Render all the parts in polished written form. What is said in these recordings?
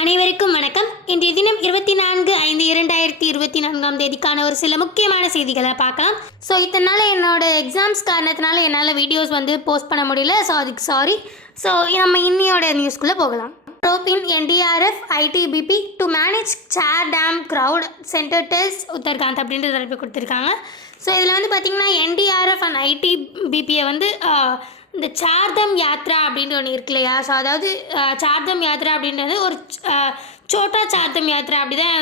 அனைவருக்கும் வணக்கம். இன்றைய தினம் 24/5/2024 ஒரு சில முக்கியமான செய்திகளை பார்க்கலாம். ஸோ இத்தனை நாள் என்னோட எக்ஸாம்ஸ் காரணத்தினால என்னால் வீடியோஸ் போஸ்ட் பண்ண முடியல. ஸோ அதுக்கு சாரி. ஸோ நம்ம இன்னியோட நியூஸ்குள்ளே போகலாம். Ropes in NDRF ITBP to manage Char Dham crowd centre tells Uttarakhand அப்படின்ற தலைப்பு கொடுத்துருக்காங்க. ஸோ இதில் பார்த்திங்கன்னா NDRF அண்ட் ITBPயை இந்த சார்தம் யாத்ரா அப்படின்ற ஒன்று இருக்கு இல்லையா. ஸோ அதாவது சார்தம் யாத்ரா அப்படின்றது ஒரு சோட்டா சார்தம் யாத்ரா அப்படி தான்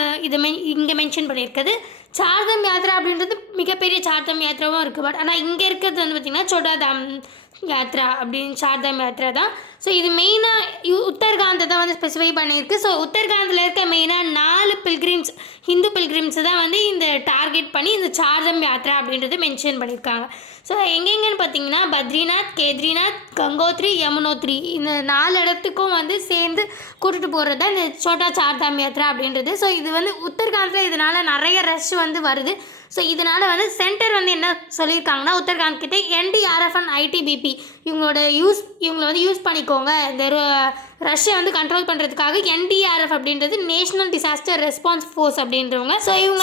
இங்கே மென்ஷன் பண்ணியிருக்குது. சார்தம் யாத்ரா அப்படின்றது மிகப்பெரிய சார்தம் யாத்ராவும் இருக்குது. பட் ஆனால் இங்கே இருக்கிறது பார்த்திங்கன்னா சோட்டா தாம் யாத்ரா அப்படின்னு சார்தம் யாத்ரா தான். ஸோ இது மெயினாக உத்தரகாண்டை தான் ஸ்பெசிஃபை பண்ணியிருக்கு. ஸோ உத்தரகாண்டில் இருக்க மெயினாக 4 பில்கிரிம்ஸ் ஹிந்து பில்கிரிம்ஸ் தான் இந்த டார்கெட் பண்ணி இந்த சார்தம் யாத்ரா அப்படின்றது மென்ஷன் பண்ணியிருக்காங்க. ஸோ எங்கெங்கன்னு பார்த்தீங்கன்னா பத்ரிநாத், கேத்ரிநாத், கங்கோத்ரி, யமுனோத்ரி இந்த 4 இடத்துக்கும் சேர்ந்து கூட்டிகிட்டு போகிறது தான் இந்த சோட்டா சார்தாம் யாத்ரா அப்படின்றது. ஸோ இது உத்தரகாண்டில் இதனால் நிறைய ரஷ் வருது. ஸோ இதனால் சென்டர் என்ன சொல்லியிருக்காங்கன்னா உத்தரகாண்ட் கிட்டே NDRF அண்ட் ITBP இவங்களை யூஸ் பண்ணிக்கோங்க. இந்த ரஷ்யை கண்ட்ரோல் பண்ணுறதுக்காக NDRF அப்படின்றது நேஷனல் டிசாஸ்டர் ரெஸ்பான்ஸ் ஃபோர்ஸ் அப்படின்றவங்க. ஸோ இவங்க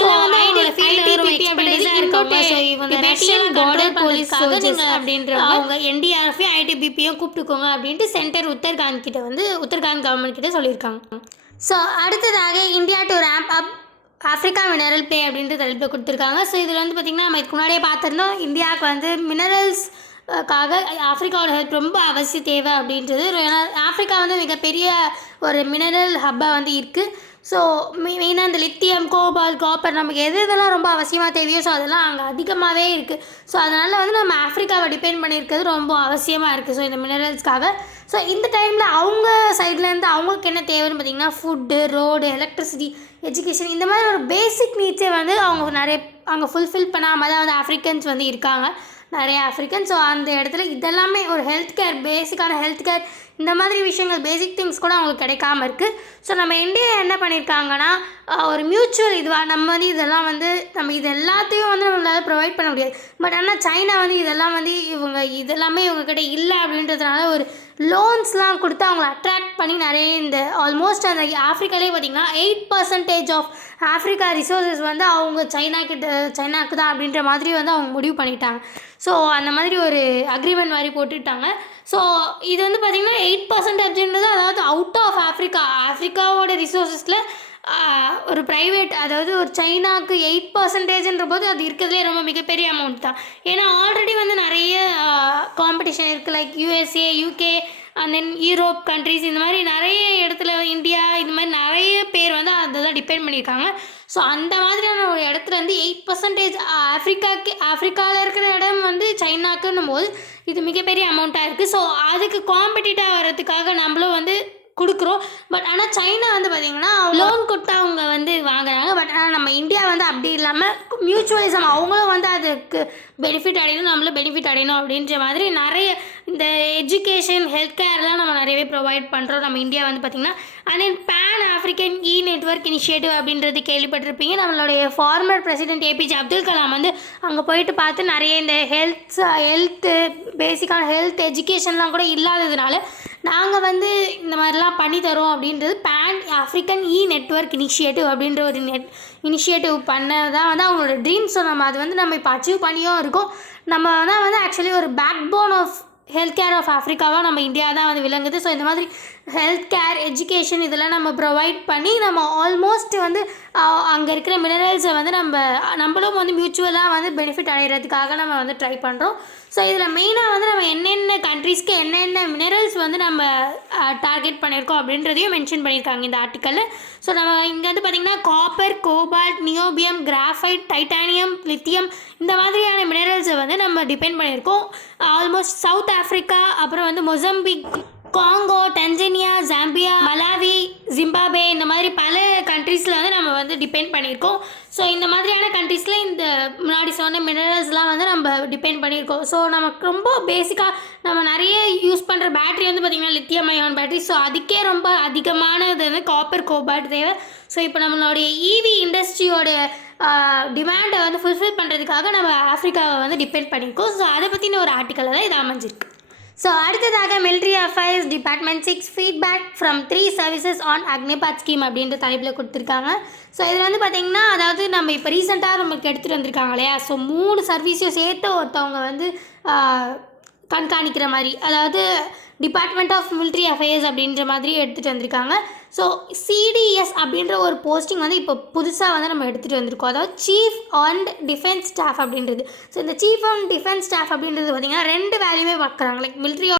அப்படின்றவங்க NDRF-ஐயும் ITBP-யும் கூப்பிட்டுக்கோங்க அப்படின்ட்டு சென்டர் உத்தரகாண்ட் கிட்ட உத்தரகாண்ட் கவர்மெண்ட் கிட்ட சொல்லியிருக்காங்க. ஸோ அடுத்ததாக India to ramp up Africa mineral pay அப்படின்ற தலைப்பு கொடுத்துருக்காங்க. ஸோ இதில் பார்த்திங்கன்னா நம்ம இதுக்கு முன்னாடியே பார்த்துருந்தோம். இந்தியாவுக்கு மினரல்ஸ்க்காக ஆஃப்ரிக்காவோட ஹெல்ப் ரொம்ப அவசியம் தேவை அப்படின்றது. ஏன்னா ஆஃப்ரிக்கா மிகப்பெரிய ஒரு மினரல் ஹப்பாக இருக்குது. ஸோ மெயினாக இந்த லித்தியம், கோபால், காப்பர் நமக்கு எதெல்லாம் ரொம்ப அவசியமாக தேவையோ ஸோ அதெல்லாம் அங்கே அதிகமாகவே இருக்குது. ஸோ அதனால் நம்ம ஆஃப்ரிக்காவை டிபெண்ட் பண்ணியிருக்கிறது ரொம்ப அவசியமாக இருக்குது. ஸோ இந்த மினரல்ஸ்க்காக ஸோ இந்த டைமில் அவங்க சைட்லேருந்து அவங்களுக்கு என்ன தேவைன்னு பார்த்திங்கன்னா ஃபுட்டு, ரோடு, எலக்ட்ரிசிட்டி, எஜுகேஷன் இந்த மாதிரி ஒரு பேசிக் நீட்ஸே அவங்க நிறைய அங்கே ஃபுல்ஃபில் பண்ணாமல் தான் ஆஃப்ரிக்கன்ஸ் இருக்காங்க, நிறைய ஆஃப்ரிக்கன். ஸோ அந்த இடத்துல இதெல்லாமே ஒரு ஹெல்த் கேர், பேசிக்கான ஹெல்த் கேர் இந்த மாதிரி விஷயங்கள், பேசிக் திங்ஸ் கூட அவங்களுக்கு கிடைக்காம இருக்குது. ஸோ நம்ம இந்தியா என்ன பண்ணியிருக்காங்கன்னா ஒரு மியூச்சுவல் இதுவாக நம்ம இதெல்லாம் நம்ம இது எல்லாத்தையும் நம்மளால் ப்ரொவைட் பண்ண முடியாது. பட் ஆனால் சைனா இதெல்லாம் இதெல்லாமே இவங்கக்கிட்ட இல்லை அப்படின்றதுனால ஒரு லோன்ஸ்லாம் கொடுத்து அவங்கள அட்ராக்ட் பண்ணி நிறைய இந்த ஆல்மோஸ்ட் அந்த ஆஃப்ரிக்காலே பார்த்திங்கன்னா 8% ஆஃப் ஆஃப்ரிக்கா ரிசோர்ஸஸ் அவங்க சைனாக்கு தான் அப்படின்ற மாதிரி அவங்க முடிவு பண்ணிட்டாங்க. ஸோ அந்த மாதிரி ஒரு அக்ரிமெண்ட் மாதிரி போட்டுட்டாங்க. ஸோ இது பார்த்திங்கன்னா 8% அப்படின்றது அதாவது அவுட் ஆஃப் ஆஃப்ரிக்காவோட ரிசோர்ஸஸில் ஒரு ப்ரைவேட், அதாவது ஒரு சைனாவுக்கு 8%ன்ற போது அது இருக்கிறதுலே ரொம்ப மிகப்பெரிய அமௌண்ட் தான். ஏன்னா ஆல்ரெடி நிறைய காம்படிஷன் இருக்குது. Like USA, UK and then Europe countries இந்த மாதிரி நிறைய இடத்துல இந்தியா இந்த மாதிரி நிறைய பேர் அதை தான் டிபெண்ட் பண்ணியிருக்காங்க. ஸோ அந்த மாதிரியான ஒரு இடத்துல 8% ஆஃப்ரிக்காவில் இருக்கிற இடம் சைனாக்குன்னும் போது இது மிகப்பெரிய அமௌண்ட்டாக இருக்குது. ஸோ அதுக்கு காம்படிட்டாக வர்றதுக்காக நம்மளும் கொடுக்குறோம். பட் ஆனால் சைனா பார்த்திங்கன்னா லோன் கொடுத்து அவங்க வாங்குறாங்க. பட் ஆனால் நம்ம இந்தியா அப்படி இல்லாமல் மியூச்சுவலிசம் அவங்களும் அதுக்கு பெனிஃபிட் அடையணும், நம்மளும் பெனிஃபிட் அடையணும் அப்படின்ற மாதிரி நிறைய இந்த எஜுகேஷன், ஹெல்த் கேர்லாம் நம்ம நிறையவே ப்ரொவைட் பண்ணுறோம் நம்ம இந்தியா பார்த்திங்கன்னா. And then pan African network initiative அப்படின்றது கேள்விப்பட்டிருப்பீங்க. நம்மளுடைய former president APJ Abdul Kalam அங்கே போயிட்டு பார்த்து நிறைய இந்த ஹெல்த்து பேசிக்கான ஹெல்த் எஜுகேஷன்லாம் கூட இல்லாததுனால நாங்கள் இந்த மாதிரிலாம் பண்ணித்தரோம் அப்படின்றது பேன் ஆஃப்ரிக்கன் நெட்வொர்க் இனிஷியேட்டிவ் அப்படின்ற ஒரு இனிஷியேட்டிவ் பண்ணதான் அவங்களோட ட்ரீம்ஸ். ஸோ நம்ம அது நம்ம இப்போ அச்சீவ் பண்ணியும் இருக்கோம். நம்ம தான் ஆக்சுவலி ஒரு backbone of health care of ஆஃப்ரிக்காவாக நம்ம இந்தியா தான் விளங்குது. ஸோ இந்த மாதிரி ஹெல்த் கேர், எஜுகேஷன் இதெல்லாம் நம்ம ப்ரொவைட் பண்ணி நம்ம ஆல்மோஸ்ட் அங்கே இருக்கிற மினரல்ஸை நம்மளும் மியூச்சுவலாக பெனிஃபிட் அடைகிறதுக்காக நம்ம ட்ரை பண்ணுறோம். ஸோ இதில் மெயினாக நம்ம என்னென்ன கண்ட்ரீஸ்க்கு என்னென்ன மினரல்ஸ் நம்ம டார்கெட் பண்ணியிருக்கோம் அப்படின்றதையும் மென்ஷன் பண்ணியிருக்காங்க இந்த ஆர்டிக்கலில். ஸோ நம்ம இங்கே பார்த்திங்கன்னா copper, cobalt, niobium, graphite, titanium, lithium இந்த மாதிரியான மினரல்ஸை நம்ம டிபெண்ட் பண்ணியிருக்கோம். ஆல்மோஸ்ட் சவுத் ஆஃப்ரிக்கா, அப்புறம் Mozambique, Congo, Tanzania, Zambia, Malawi, Zimbabwe இந்த மாதிரி பல கண்ட்ரீஸில் நம்ம டிபெண்ட் பண்ணியிருக்கோம். ஸோ இந்த மாதிரியான கண்ட்ரீஸில் இந்த முன்னாடி சொன்ன மினரல்ஸ்லாம் நம்ம டிபெண்ட் பண்ணியிருக்கோம். ஸோ நமக்கு ரொம்ப பேசிக்காக நம்ம நிறைய யூஸ் பண்ணுற பேட்டரி பார்த்திங்கன்னா லித்தியம் அயான் பேட்டரி. ஸோ அதுக்கே ரொம்ப அதிகமானது காப்பர், கோபால்ட் தேவை. ஸோ இப்போ நம்மளுடைய EV இண்டஸ்ட்ரியோட டிமாண்டை ஃபுல்ஃபில் பண்ணுறதுக்காக நம்ம ஆஃப்ரிக்காவை டிபெண்ட் பண்ணியிருக்கோம். ஸோ அதை பற்றின ஒரு ஆர்டிக்கலில் தான் இது அமைஞ்சிருக்கு. ஸோ அடுத்ததாக military affairs department 6 feedback from 3 services on Agnipath scheme அப்படின்ற தலைப்பில் கொடுத்துருக்காங்க. ஸோ இது வந்து பார்த்திங்கன்னா, அதாவது நம்ம இப்போ ரீசெண்டாக நமக்கு எடுத்துகிட்டு வந்திருக்காங்க இல்லையா, ஸோ 3 சர்வீஸையும் சேர்த்து ஒருத்தவங்க வந்து கண்காணிக்கிற மாதிரி, அதாவது டிபார்ட்மெண்ட் ஆஃப் மிலிட்ரி அஃபேர்ஸ் அப்படின்ற மாதிரி எடுத்துகிட்டு வந்திருக்காங்க. ஸோ சிடிஎஸ் அப்படின்ற ஒரு போஸ்டிங் வந்து இப்போ புதுசாக வந்து நம்ம எடுத்துகிட்டு வந்திருக்கோம், அதாவது சீஃப் அண்ட் டிஃபென்ஸ் ஸ்டாஃப் அப்படின்றது. ஸோ இந்த சீஃப் அண்ட் டிஃபென்ஸ் ஸ்டாஃப் அப்படின்றது பார்த்திங்கன்னா 2 வேல்யூமே பார்க்குறாங்க. Like military